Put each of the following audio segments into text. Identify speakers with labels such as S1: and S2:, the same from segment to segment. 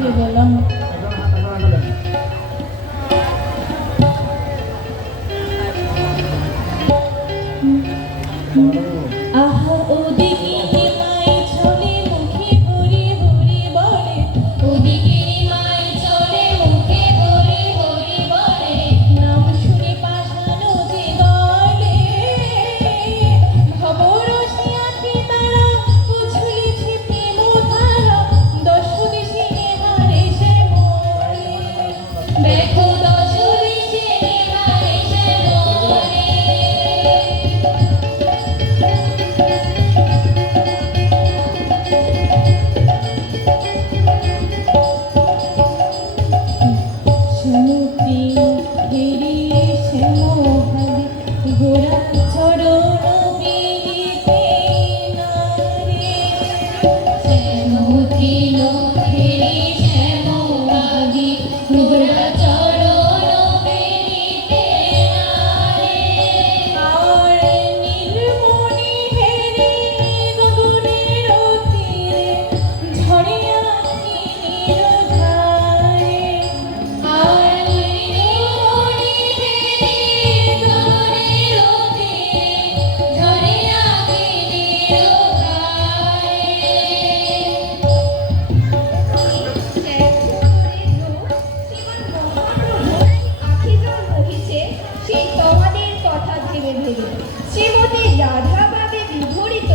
S1: রেখে গেলাম সে
S2: তোমাদের কথা ভেবে ভেবে শ্রীমতী রাধাভাবে বিধরিত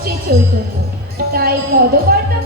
S2: শ্রী চৈতন্য তাই পদকর্তা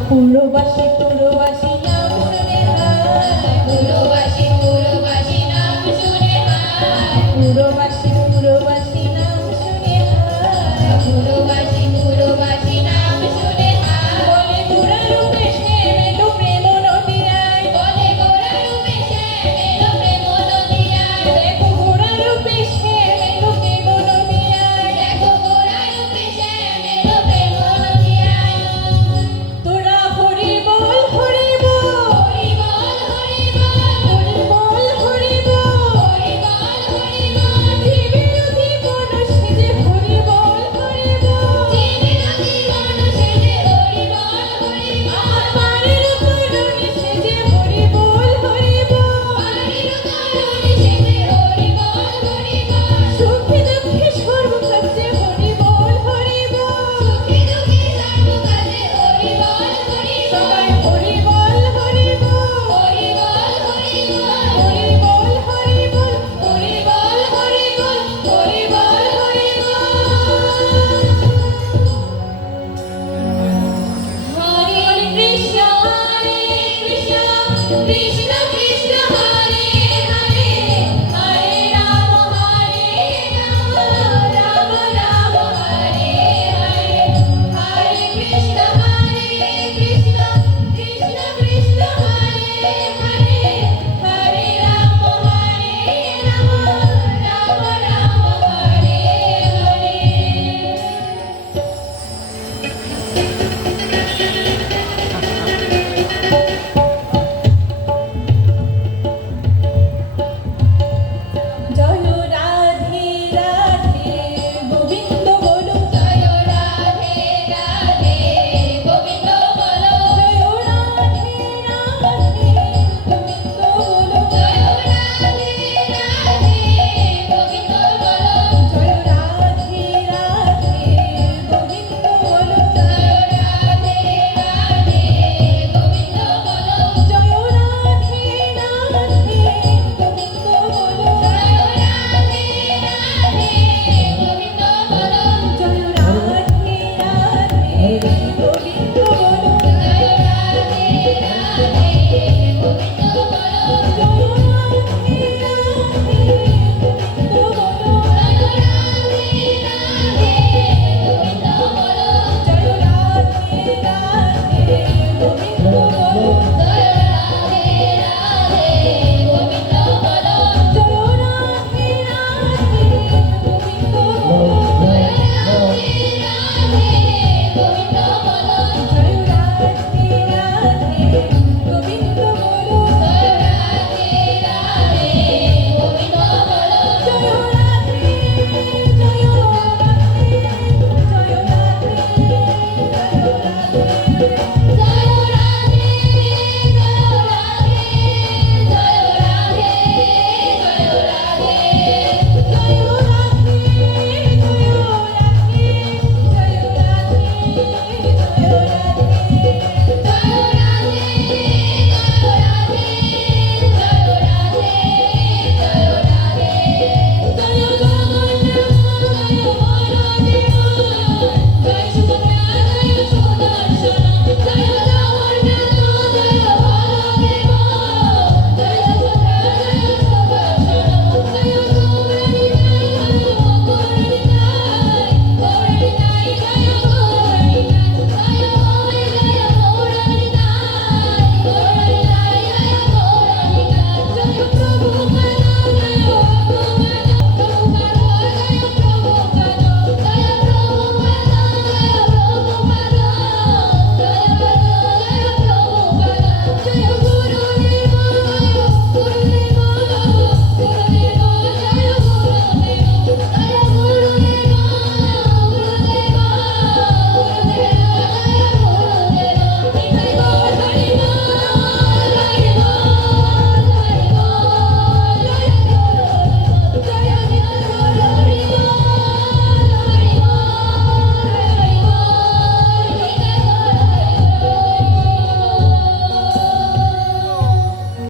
S1: পুরবাসী পুরবাসী নাম শুনে পুরবাসী পুরবাসী নাম শুনে পুরবাসী পুরবাসী Thank you.